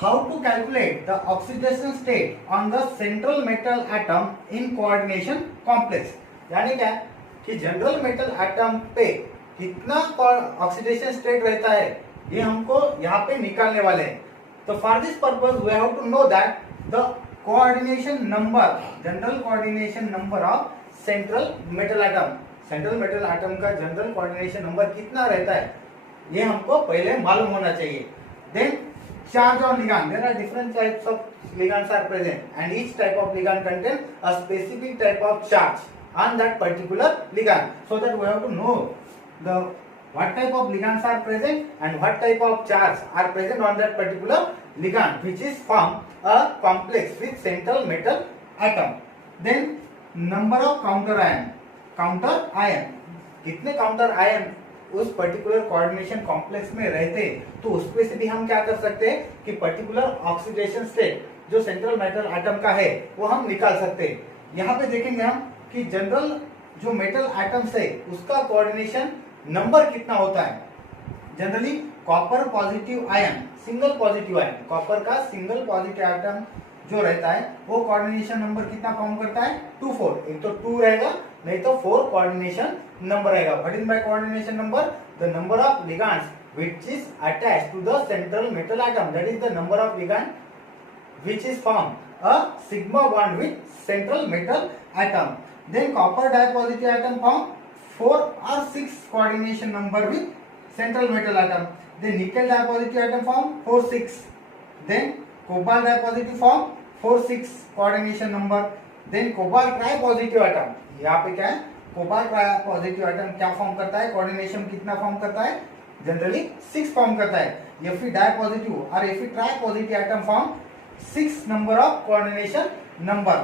how to calculate the oxidation state on the central metal atom in coordination complex। यानी क्या कि general metal atom पे कितना oxidation state रहता है ये हमको यहाँ पे निकालने वाले हैं। तो for this purpose we have to know that the coordination number, general coordination number of central metal atom, central metal atom का जनरल कोऑर्डिनेशन नंबर कितना रहता है ये हमको पहले मालूम होना चाहिए। Then charge on ligand, there are different types of ligands are present and each type of ligand contain a specific type of charge on that particular ligand, so that we have to know the what type of ligands are present and what type of charge are present on that particular ligand which is form a complex with central metal atom। Then number of counter ion, कितने counter ion उस particular coordination complex में रहते तो उसपे से भी हम क्या कर सकते हैं कि पर्टिकुलर ऑक्सीडेशन स्टेट जो सेंट्रल मेटल एटम का है वो हम निकाल सकते हैं। यहाँ पे देखेंगे हम कि जनरल जो मेटल एटम्स है उसका कोऑर्डिनेशन नंबर कितना होता है। Generally copper positive ion, single positive ion, copper का सिंगल पॉजिटिव एटम जो रहता है वो कोऑर्डिनेशन नंबर कितना फॉर्म करता है 2 4, एक तो 2 रहेगा नहीं तो 4 कोऑर्डिनेशन नंबर रहेगा। What is by coordination number? The number of ligands which is attached to the central metal atom, that is the number of ligand which is form a sigma bond with central metal atom. Then copper dipositive atom form 4 or 6 coordination number with central metal atom. Then nickel dipositive atom form 4 6। Then cobalt dipositive form 4 6 coordination number. Then cobalt ट्राइपॉजिटिव atom, यहाँ पे क्या है cobalt ट्राइपॉजिटिव atom क्या form करता है, coordination कितना form करता है, जनरली 6 फॉर्म करता है। Fe डाइपॉजिटिव और Fe tripositive atom form 6 number of coordination number.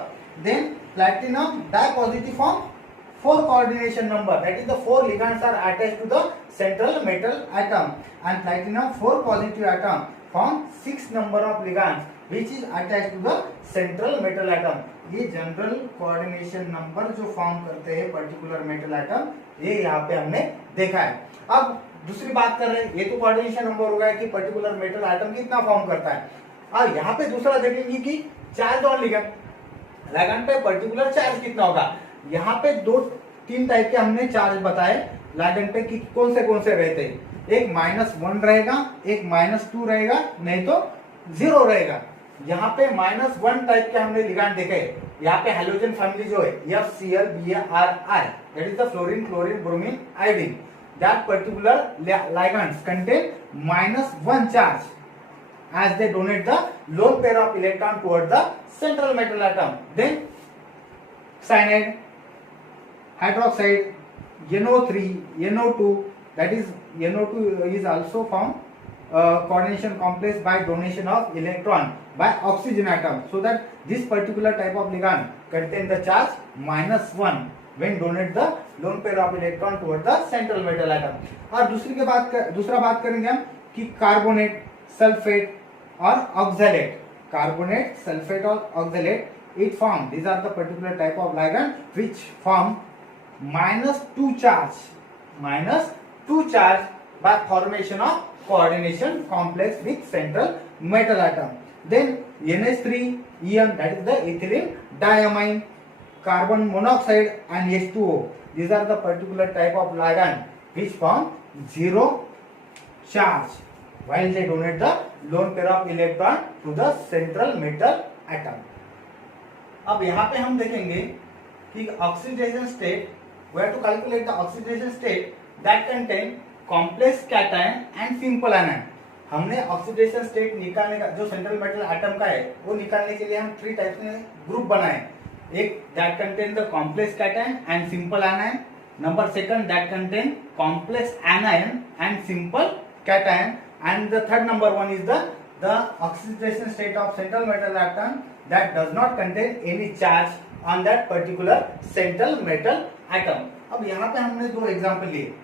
Then platinum dipositive form 4 coordination number, that is the 4 ligands are attached to the central metal atom and platinum 4 positive atom form 6 number of ligands which is attached to the central metal atom। ये general coordination number जो form करते हैं particular metal atom ये यहाँ पे हमने देखा है। अब दूसरी बात कर रहे हैं, ये तो कोऑर्डिनेशन नंबर हो गया कि पर्टिकुलर मेटल एटम कितना फॉर्म करता है। और यहाँ पे दूसरा देखेंगे कि चार्ज ऑन लिगैंड, लिगैंड पे पर्टिकुलर चार्ज कितना होगा। यहाँ पे 2-3 टाइप के हमने चार्ज बताए लिगैंड पे कि कौन से रहते हैं। एक -1 रहेगा, एक -2 रहेगा, नहीं तो 0 रहेगा। यहाँ पे -1 टाइप के हमने लिगैंड देखे। यहाँ पे हैलोजन फैमिली जो है FCl BaRi, that is the fluorine chlorine bromine iodine, that particular ligands contain -1 charge as they donate the lone pair of electron toward the central metal atom। Then cyanide, hydroxide, NO3, NO2, that is NO2 is also formed coordination complex by donation of electron by oxygen atom, so that this particular type of ligand contain the charge -1 when donate the lone pair of electron toward the central metal atom। और दूसरा बात करेंगे हम कि carbonate, sulphate और oxalate, carbonate, sulphate और oxalate it form, these are the particular type of ligand which form -2 charge by formation of coordination complex with central metal atom। Then NH3 that is the ethylene diamine, carbon monoxide and H2O, these are the particular type of ligand which form 0 charge while they donate the lone pair of electron to the central metal atom। अब यहाँ पे हम देखेंगे कि oxidation state, we have to calculate the oxidation state that contain complex cation and simple ion. हमने oxidation state निकालने का जो सेंट्रल मेटल एटम का है वो निकालने के लिए हम 3 टाइप्स में ग्रुप बनाए। एक that contain the complex cation and simple ion, number second that contain complex ion and simple cation, and the third number one is the oxidation state of central metal atom that does not contain any charge on that particular central metal atom। अब यहाँ पे हमने 2 example लिए।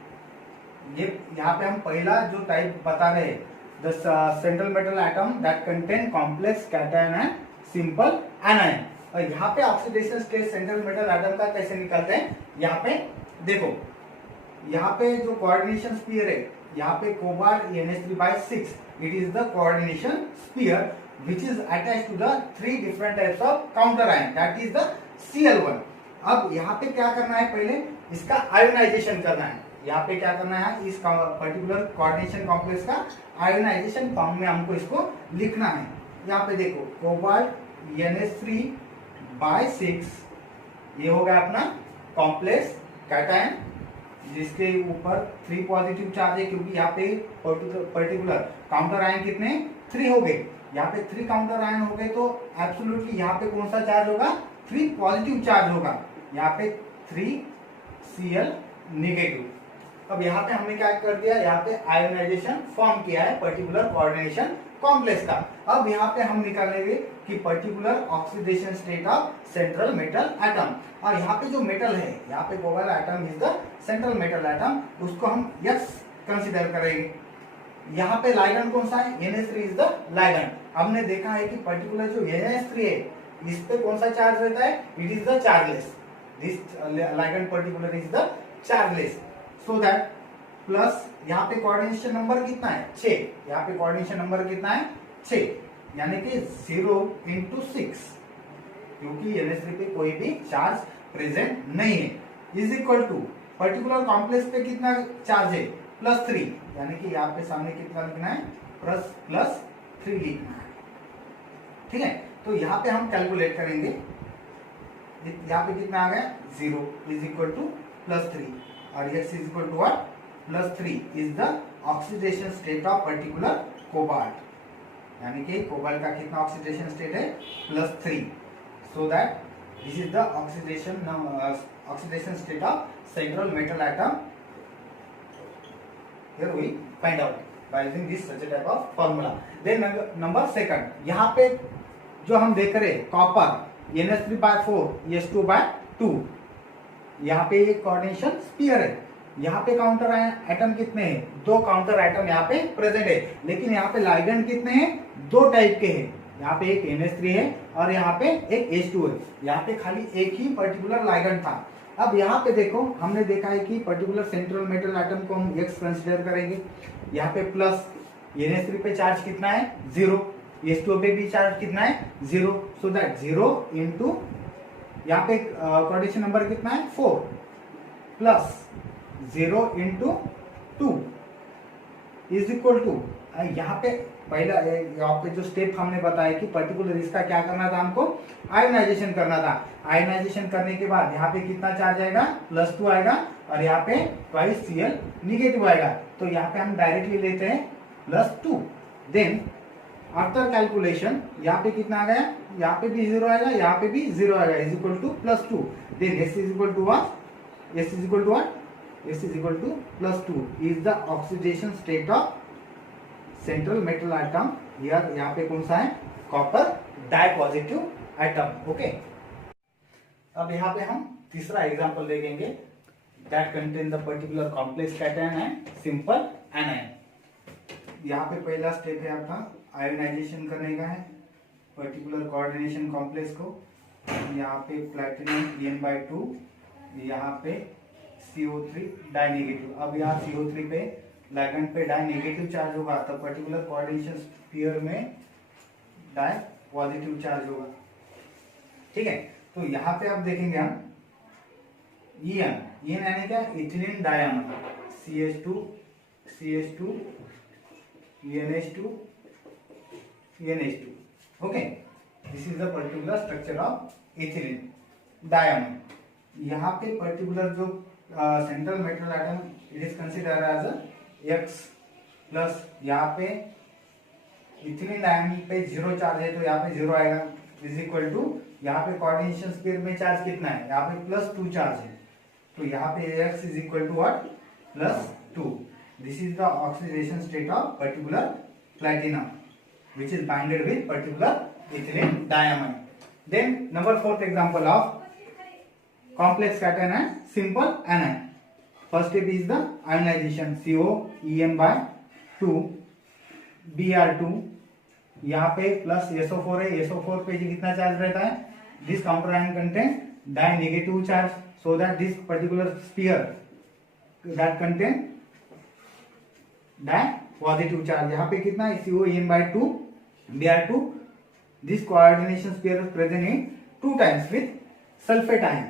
ये यहाँ पे हम पहला जो टाइप बता रहे हैं the central metal atom that contain complex cation and simple ion. और यहाँ पे oxidation state central metal atom का कैसे निकालते हैं, यहाँ पे देखो यहाँ पे जो कोऑर्डिनेशन स्फीयर है, यहाँ पे cobalt NH3/6, it is the coordination sphere which is attached to the three different types of counter ion, that is the Cl1. अब यहाँ पे क्या करना है, पहले इसका आयोनाइजेशन करना है। यहाँ पे क्या करना है, इस पर्टिकुलर कोऑर्डिनेशन कॉम्प्लेक्स का आयोनाइजेशन फॉर्म में हमको इसको लिखना है। यहाँ पे देखो कोबाल्ट NH3/6, ये होगा अपना कॉम्प्लेक्स कैटायन जिसके ऊपर 3 पॉजिटिव चार्ज है, क्योंकि यहाँ पे पर्टिकुलर काउंटर आयन कितने 3 हो गए। यहाँ पे 3 काउंटर आयन हो गए तो एब्सोल्युटली यहाँ पे कौन सा चार्ज होगा, 3 पॉजिटिव चार्ज होगा। यहाँ पे 3 Cl नेगेटिव। अब यहाँ पे हमने क्या कर दिया, यहाँ पे आयोनाइजेशन फॉर्म किया है पर्टिकुलर कोऑर्डिनेशन कॉम्प्लेक्स का। अब यहाँ पे हम निकालेंगे कि particular oxidation state of central metal atom, और यहाँ पे जो मेटल है, यहाँ पे cobalt atom is the central metal atom, उसको हम X कंसीडर करेंगे। यहाँ पे लाइगैंड कौन सा है, NH3 इज द लाइगैंड। हमने देखा है कि पर्टिकुलर जो NH3 है, इस पे कौन सा चार्ज रहता है, it is the chargeless. This ligand particular is the chargeless, so that plus यहाँ पे कोऑर्डिनेशन नंबर कितना है 6, यहाँ पे कोऑर्डिनेशन नंबर कितना है 6, यानी कि 0 × 6, क्योंकि NH3 पे कोई भी चार्ज प्रेजेंट नहीं है, is equal to particular complex पे कितना चार्ज है +3, यानी कि यहाँ पे सामने कितना लिखना है, +3 लिखना है। ठीक है, तो यहाँ पे हम कैलकुलेट करेंगे, यहाँ पे कितना आ गया 0 इज इक्वल टू +3 और X is equal to what, +3 is the oxidation state of particular cobalt, यानी कि कोबाल्ट का कितना ऑक्सीडेशन स्टेट है +3, so that this is the oxidation state of central metal atom. Here we find out by using this such a type of formula. Then number second, यहाँ पे जो हम देख रहे हैं कॉपर NH3/4 S2/2, यहाँ पे एक कोऑर्डिनेशन स्फीयर है। यहाँ पे काउंटर एटम कितने हैं, 2 काउंटर एटम यहाँ पे प्रेजेंट है, लेकिन यहाँ पे लाइगैंड कितने हैं, 2 टाइप के हैं। यहाँ पे एक NH3 है और यहाँ पे एक H2 है। यहाँ पे खाली एक ही पर्टिकुलर लाइगैंड था। अब यहाँ पे देखो, हमने देखा है कि पर्टिकुलर सेंट्रल मेटल एटम को हम X कंसीडर करेंगे। यहाँ पे प्लस NH3 पे चार्ज कितना है 0, H2 पे भी चार्ज कितना है 0, सो दैट 0 इंटू यहाँ पे कोऑर्डिनेशन नंबर कितना है 4 plus 0 into 2 is equal to, यहाँ पे पहला यहाँ पे जो स्टेप हमने बताया कि पर्टिकुलर इसका क्या करना था, हमको आयोनाइजेशन करना था। आयोनाइजेशन करने के बाद यहाँ पे कितना चार्ज आएगा +2 आएगा और यहाँ पे ट्वाइस Cl निगेटिव आएगा, तो यहाँ पे हम डायरेक्टली लेते हैं +2। देन आफ्टर कैलकुलेशन यहाँ पे कितना आ गया, यहाँ पे भी 0 आएगा, यहाँ पे भी 0 आएगा, is equal to +2। Then S is equal to what, S is equal to what, S is equal to +2 is the oxidation state of central metal atom. यहाँ पे कौन सा है, कॉपर डाइपॉजिटिव एटम। ओके, अब यहाँ पे हम तीसरा एग्जांपल देखेंगे, that contain the particular complex cation and simple anion. यहाँ पे पहला स्टेप है आपका आयोनाइजेशन करने का है पर्टिकुलर कोऑर्डिनेशन कॉम्प्लेक्स को। यहाँ पे प्लैटिनम En/2, यहाँ पे CO3 डाई नेगेटिव। अब यहाँ CO3 पे लाइगैंड पे डाई नेगेटिव चार्ज होगा, तो पर्टिकुलर कोऑर्डिनेशन स्फीयर में डाई पॉजिटिव चार्ज होगा। ठीक है, तो यहाँ पे आप देखेंगे हम EN यानी क्या, ethylene dimer, CH2 NH2 NH2। Okay, this is the particular structure of ethylene dimer. यहाँ पे पर्टिकुलर जो central metal atom it is consider as X plus, यहाँ पे इथिलीन आयन पे 0 चार्ज है तो यहाँ पे 0 आएगा, इज इक्वल टू यहाँ पे कोऑर्डिनेशन स्फीयर में चार्ज कितना है, यहाँ पे +2 चार्ज है, तो यहाँ पे X is equal to what, +2। This is the oxidation state of particular platinum which is bonded with particular ethylene diamine. Then number 4th example of complex cation and simple anion. First step is the ionization, CO En/2 Br2, यहाँ पे plus SO4 है, SO4 पे कितना charge रहता है, this counter ion contain die negative charge, so that this particular sphere that contain positive charge. यहाँ पे कितना है CON/2 Br2 this coordination pair present in 2 times with sulphate ion.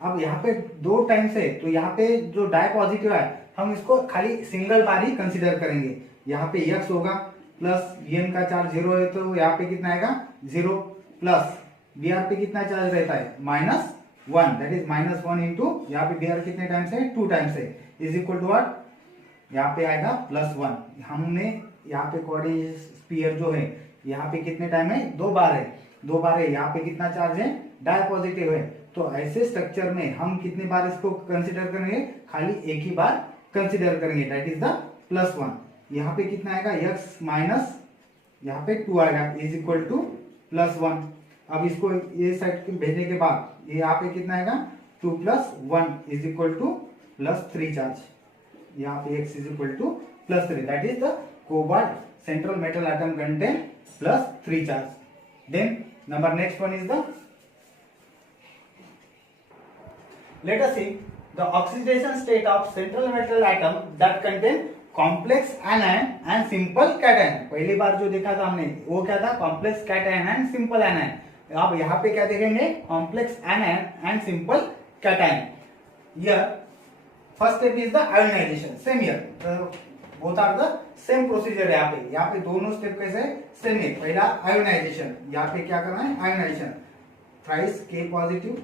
अब यहाँ पे 2 टाइम्स है तो यहाँ पे जो डाई पॉजिटिव है हम इसको खाली सिंगल बार ही कंसिडर करेंगे। यहाँ पे X होगा प्लस Bn का चार्ज 0 है तो यहाँ पे कितना आएगा 0 प्लस Br पे कितना चार्ज रहता है -1 दैट इज -1 इंटू यहाँ पे Br कितने टाइम्स है 2 टाइम्स है इज इक्वल टू व्हाट यहाँ पे आएगा +1। हमने यहाँ पे कोऑर्डिनेट स्फीयर जो है यहाँ पे कितने टाइम है 2 बार है 2 बार है। यहाँ पे कितना चार्ज है डाई पॉजिटिव है तो ऐसे स्ट्रक्चर में हम कितने बार इसको कंसिडर करेंगे खाली एक ही बार कंसिडर करेंगे दैट इज द +1। यहाँ पे कितना आएगा x माइनस यहाँ पे 2 आएगा इज इक्वल टू +1। अब इसको ये साइड भेजने के बाद ये यहाँ पे कितना आएगा 2 + 1 इज इक्वल टू +3 चार्ज। यहाँ पे x is equal to +3 that is the cobalt central metal atom contain +3 charge. Then number next one is the let us see the oxidation state of central metal atom that contain complex anion and simple cation। पहली बार जो देखा था हमने वो क्या था complex cation and simple anion। अब यहाँ पे क्या देखेंगे complex anion and simple cation। Here first step is the ionization same here both are the same procedure। यहाँ पे दोनों स्टेप कैसे सेम है। पहला आयोनाइजेशन यहाँ पे क्या करना है आयोनाइजेशन थ्राइस K पॉजिटिव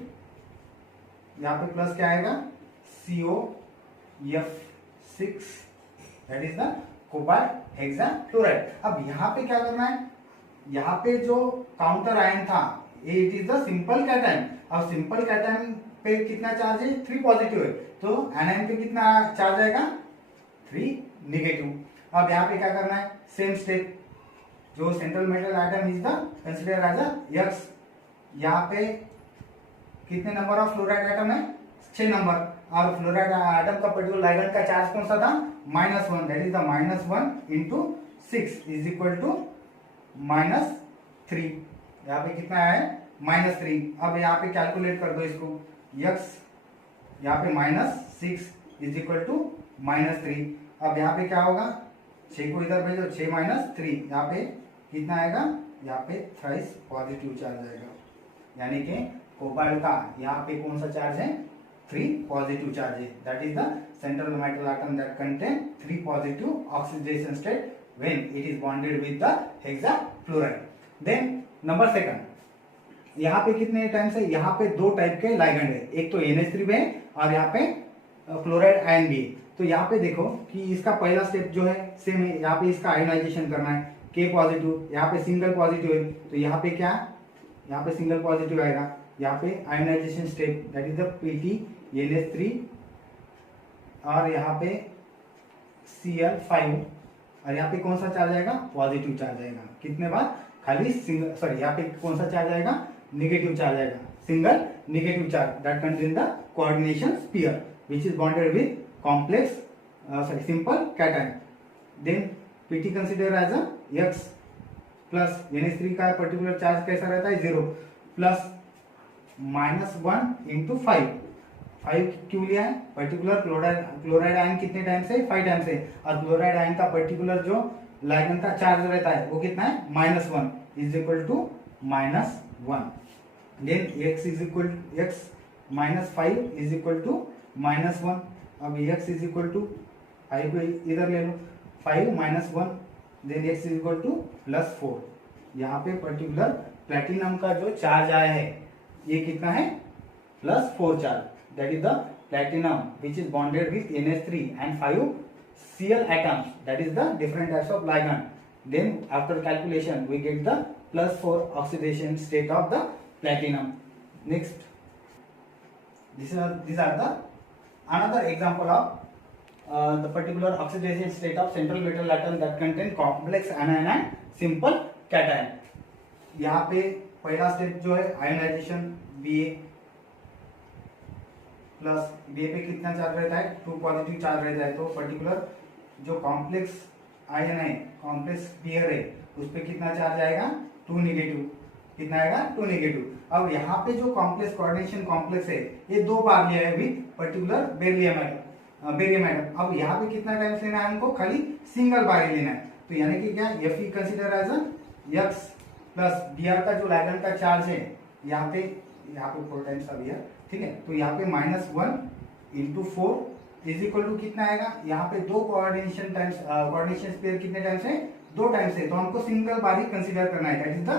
यहाँ पे प्लस क्या आएगा COF6 that is the cobalt hexafluoride. अब यहाँ पे क्या करना है यहाँ पे जो काउंटर आयन था it is the simple cation. अब सिंपल कैटायन पे कितना चार्ज है 3 पॉजिटिव है तो एनायन पे कितना चार्ज आएगा 3 नेगेटिव। अब यहाँ पे क्या करना है सेम स्टेप जो central metal atom is the consider as a X। यहाँ पे कितने नंबर ऑफ फ्लोराइड एटम है 6 नंबर और फ्लोराइड एटम का पर्टिकुलर लाइगेंड का चार्ज कौन सा था -1 that is the -1 into 6 is equal to -3। यहाँ पे कितना है -3। अब यहाँ पे कैलकुलेट कर दो इसको x यहाँ पे -6 इज इक्वल टू -3। अब यहाँ पे क्या होगा 6 को इधर भेजो 6 - 3 यहाँ पे कितना आएगा यहाँ पे थ्राइस पॉजिटिव चार्ज आएगा यानी कि कोबाल्ट का यहाँ पे कौन सा चार्ज है 3 पॉजिटिव चार्ज है that is the central metal atom that contain 3 positive oxidation state when it is bonded with the hexafluoride. Then number second यहाँ पे कितने टाइम्स है यहाँ पे 2 टाइप के लाइगेंड है एक तो NH3 है और यहाँ पे फ्लोराइड आयन भी है। तो यहाँ पे देखो कि इसका पहला स्टेप जो है सेम है यहाँ पे इसका आयोनाइजेशन करना है K पॉजिटिव यहाँ पे सिंगल पॉजिटिव है तो यहाँ पे क्या यहाँ पे सिंगल पॉजिटिव आएगा। यहाँ पे ionization step that is the PT NH3 और यहाँ पे Cl5 और यहाँ पे कौन सा चार्ज आएगा पॉजिटिव चार्ज आएगा। कितने बार खाली सिंगल सॉरी यहाँ पे कौन सा चार्ज आएगा नेगेटिव चार्ज आएगा single negative charge that contain the coordination sphere which is bonded with complex sorry simple cation. Then PT consider as a X plus NH3 का पर्टिकुलर चार्ज कैसा रहता है 0 प्लस -1 इंटू 5 क्यों लिया है particular chloride ion कितने times है 5 times है और क्लोराइड आयन का पर्टिकुलर जो लाइगेंड का चार्ज रहता है वो कितना है -1 is equal to -1। Then x is equal x -5 is equal to -1। अब x इज इक्वल टू 5 को इधर ले लो 5 - 1 then x is equal to +4। यहाँ पे पर्टिकुलर प्लेटिनम का जो चार्ज आया है ये कितना है +4 charge that is the platinum which is bonded with NH3 and 5 Cl atoms that is the different types of ligand। then after calculation we get the +4 oxidation state of the platinum। next these are the another example of the particular oxidation state of central metal atom that contain complex anion and simple cation। यहाँ पे पहला step जो है ionisation Ba plus Ba पे कितना charge रहता है 2 positive charge रहता है तो पर्टिकुलर जो कॉम्प्लेक्स आयन है कॉम्प्लेक्स पेयर है उस पे कितना चार्ज आएगा 2 नेगेटिव कितना आएगा 2 नेगेटिव। अब यहाँ पे जो कॉम्प्लेक्स कोऑर्डिनेशन कॉम्प्लेक्स है ये 2 बार लिया है with particular beryllium atom barium atom. अब यहाँ पे कितना टाइम्स लेना है हमको, खाली सिंगल बार ही लेना है। तो यानी कि क्या, F E consider as X plus Br का जो लाइगन का चार्ज है यहाँ पे 4 टाइम्स का Br, ठीक है। तो यहाँ पे -1 इंटू 4 इज इक्वल टू कितना आएगा, यहाँ पे 2 कोऑर्डिनेशन टाइम्स, कोऑर्डिनेशन स्पेयर कितने टाइम्स है, 2 टाइम्स है, तो हमको सिंगल बार ही कंसीडर करना है, that is the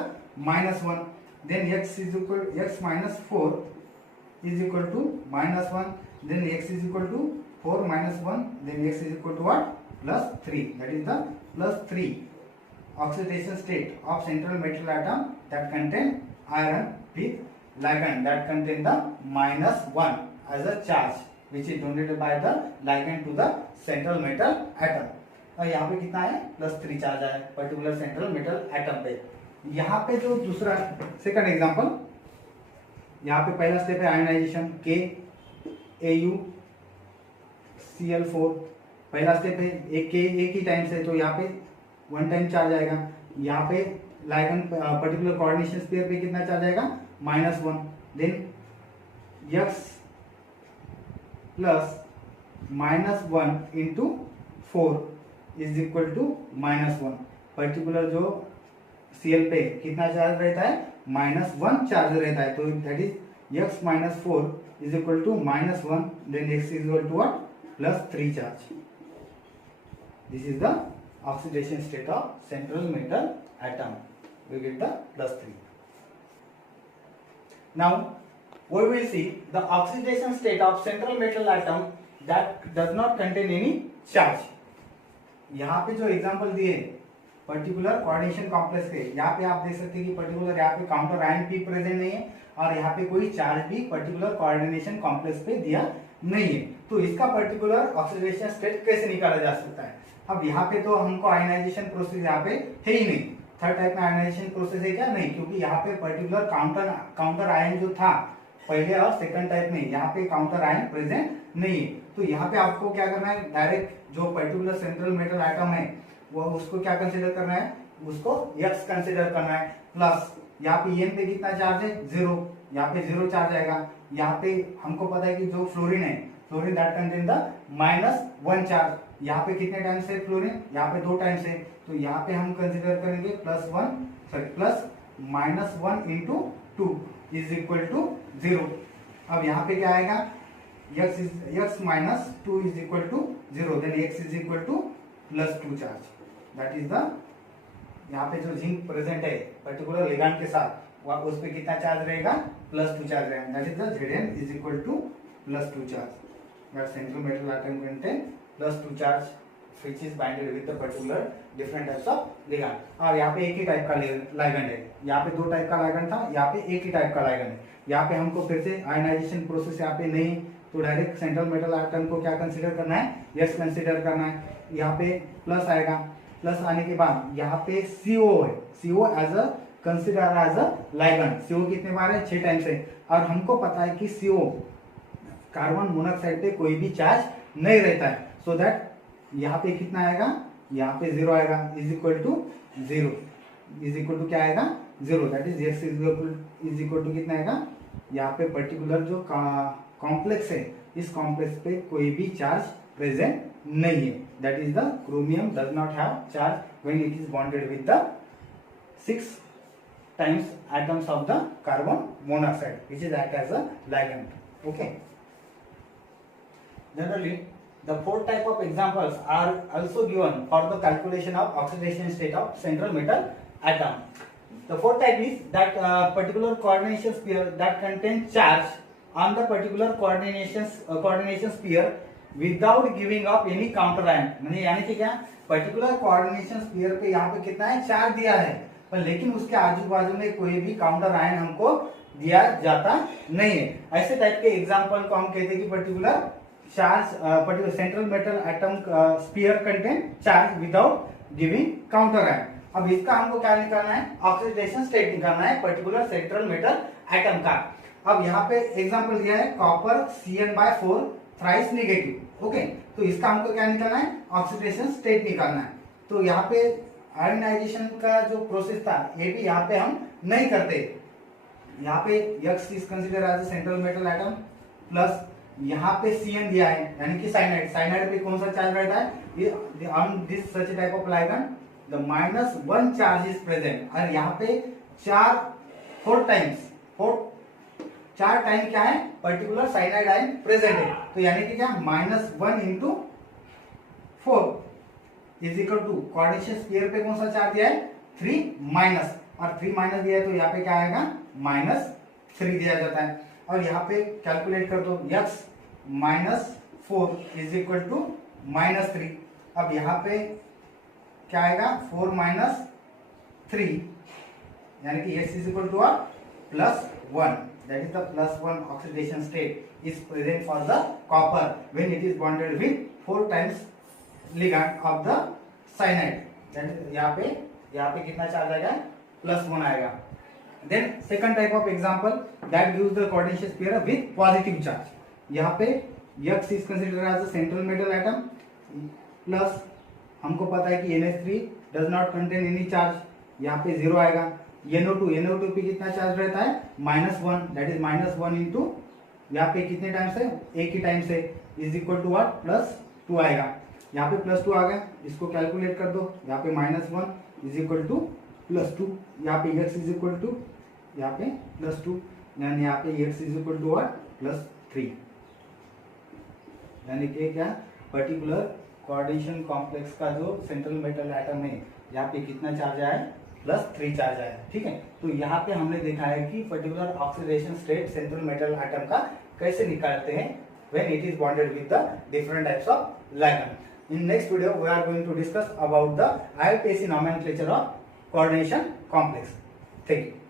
-1। Then x is equal x minus 4 is equal to -1, then x is equal to 4 minus 1, then x is equal to what, +3, that is the +3 oxidation state of central metal atom that contain iron with ligand that contain the -1 as a charge which is donated by the ligand to the central metal atom। और यहाँ पे कितना है, +3 charge है particular central metal atom पे। यहाँ पे जो दूसरा सेकंड एग्जांपल, यहाँ पे पहला स्टेप है आयोनाइजेशन, K Au Cl4, पहला स्टेप है, एक ही टाइम से, तो यहाँ पे 1 टाइम चार्ज आएगा। यहाँ पे लाइगन पर्टिकुलर कोऑर्डिनेशन स्फीयर पे कितना चार्ज आएगा, -1, then x plus -1 into 4 is equal to -1। Particular जो Cl पे कितना चार्ज रहता है, -1 चार्ज रहता है, तो that is x minus 4 is equal to -1, then x is equal to what, +3 charge. This is the oxidation state of central metal atom. We get the +3. Now we will see the oxidation state of central metal atom that does not contain any charge. यहाँ पे जो example दिए particular coordination complex के, यहाँ पे आप देख सकते हैं कि पर्टिकुलर यहाँ पे काउंटर आयन भी प्रेजेंट नहीं है और यहाँ पे कोई चार्ज भी पर्टिकुलर कोऑर्डिनेशन कॉम्प्लेक्स पे दिया नहीं है। तो इसका पर्टिकुलर ऑक्सीडेशन स्टेट कैसे निकाला जा सकता है। अब यहाँ पे तो हमको आयनाइजेशन प्रोसेस यहाँ पे है ही नहीं, थर्ड टाइप में आयनाइजेशन प्रोसेस है क्या, नहीं, क्योंकि यहाँ पे पर्टिकुलर काउंटर आयन जो था पहले और सेकंड टाइप में, यहाँ पे काउंटर आयन प्रेजेंट नहीं है। तो यहाँ पे आपको क्या करना है, डायरेक्ट जो पर्टिकुलर सेंट्रल मेटल एटम है वो उसको क्या कंसिडर करना है, उसको x कंसिडर करना है, प्लस यहाँ पे n पे कितना चार्ज है, 0, यहाँ पे 0 चार्ज आएगा। यहाँ पे हमको पता है कि जो फ्लोरीन है, fluorine that contain the -1 charge, यहाँ पे कितने टाइम्स है फ्लोरीन, यहाँ पे 2 टाइम्स है, तो यहाँ पे हम कंसिडर करेंगे -1 इंटू 2 इज इक्वल टू 0। अब यहाँ पे क्या आएगा, x माइनस 2 is equal to 0, then x is equal to +2 charge, that is the, यहाँ पे जो जिंक प्रेजेंट है पर्टिकुलर लिगैंड के साथ, उस पे कितना चार्ज रहेगा, +2 चार्ज रहेगा, that is the Zn is equal to +2 charge. That central metal atom contain +2 charge which is binded with the particular different types of ligand। और यहाँ पे एक ही टाइप का ligand है, यहाँ पे 2 टाइप का ligand था, यहाँ पे एक ही टाइप का ligand है। यहाँ पे हमको फिर से आयनाइजेशन प्रोसेस यहाँ पे नहीं, तो डायरेक्ट सेंट्रल मेटल एटम को क्या कंसीडर करना है, यस कंसीडर करना है। यहाँ पे प्लस आएगा, प्लस आने के बाद यहाँ पे CO है, CO as a consider as a ligand। CO कितने बार है, 6 टाइम्स है, और हमको पता है कि CO कार्बन मोनोऑक्साइड पे कोई भी चार्ज नहीं रहता है, सो दैट यहाँ पे कितना आएगा, यहाँ पे 0 आएगा, is equal to 0, is equal to क्या आएगा, 0, that is x is equal to कितना आएगा, यहाँ पे पर्टिकुलर जो कॉम्प्लेक्स है, इस कॉम्प्लेक्स पे कोई भी चार्ज प्रेजेंट नहीं है, that is the chromium does not have charge when it is bonded with the 6 times atoms of the carbon monoxide which is act as a ligand। okay, generally the 4 type of examples are also given for the calculation of oxidation state of central metal atom। the 4th type is that particular coordination sphere that contain charge on the particular coordination sphere without giving up any counter ion। यानी कि क्या, particular coordination sphere पे यहाँ पे कितना है, charge दिया है, पर लेकिन उसके आजू बाजू में कोई भी काउंटर आयन हमको दिया जाता नहीं है। ऐसे टाइप के एग्जांपल को हम कहते हैं कि particular charge, particular central metal atom sphere contain charge without giving counter ion. अब इसका हमको क्या निकालना है, ऑक्सीडेशन स्टेट निकालना है पर्टिकुलर सेंट्रल मेटल एटम का। अब यहाँ पे एग्जांपल दिया है copper Cn/4 thrice negative. Okay, तो इसका हमको क्या निकालना है, ऑक्सीडेशन स्टेट निकालना है। तो यहाँ पे आयोनाइजेशन का जो प्रोसेस था ये भी यहाँ पे हम नहीं करते। यहाँ पे X is consider as central metal atom, plus यहाँ पे Cn दिया है यानी कि साइनाइड, साइनाइड पे कौन सा चार्ज रहता है, on this such type of ligand the -1 charge is present. और यहाँ पे 4 टाइम क्या है, पर्टिकुलर साइनाइड आयन प्रेजेंट है। तो यानी कि क्या, -1 × 4 is equal to coordination sphere पे कौन सा चार्ज दिया है, 3 और 3 दिया है तो यहाँ पे क्या आएगा, -3 दिया जाता है। और यहाँ पे कैलकुलेट कर दो, x -4 इज इक्वल टू -3। अब यहाँ पे क्या आएगा, 4 - 3 यानी कि x is equal to +1, that is the +1 oxidation state is present for the copper when it is bonded with 4 times ligand of the cyanide. That is यहाँ पे कितना चार्ज आएगा, +1 आएगा। Then second type of example that gives the coordination pair with positive charge. यहाँ पे X is considered as a central metal atom plus हमको पता है कि NH3 does not contain any charge, यहाँ पे 0 आएगा। NO2 पे कितना चार्ज रहता है, -1, that is -1 into यहाँ पे कितने टाइम से, एक ही टाइम से, इज इक्वल टू व्हाट, +2 आएगा। यहाँ पे +2 आ गया, इसको कैलकुलेट कर दो। यहाँ पे -1 इज इक्वल टू +2, यहाँ पे x इज इक्वल टू यहाँ पे +2, यानी यहाँ पे x इज इक्वल टू +3, यानी कि क्या, पर्टिकुलर कोऑर्डिनेशन कॉम्प्लेक्स का जो सेंट्रल मेटल एटम है यहाँ पे कितना चार्ज आया है, +3 चार्ज आया है। ठीक है, तो यहाँ पे हमने देखा है कि particular oxidation state central metal atom का कैसे निकालते हैं when it is bonded with the different types of ligand. In next video we are going to discuss about the IUPAC nomenclature of coordination complex. Thank you.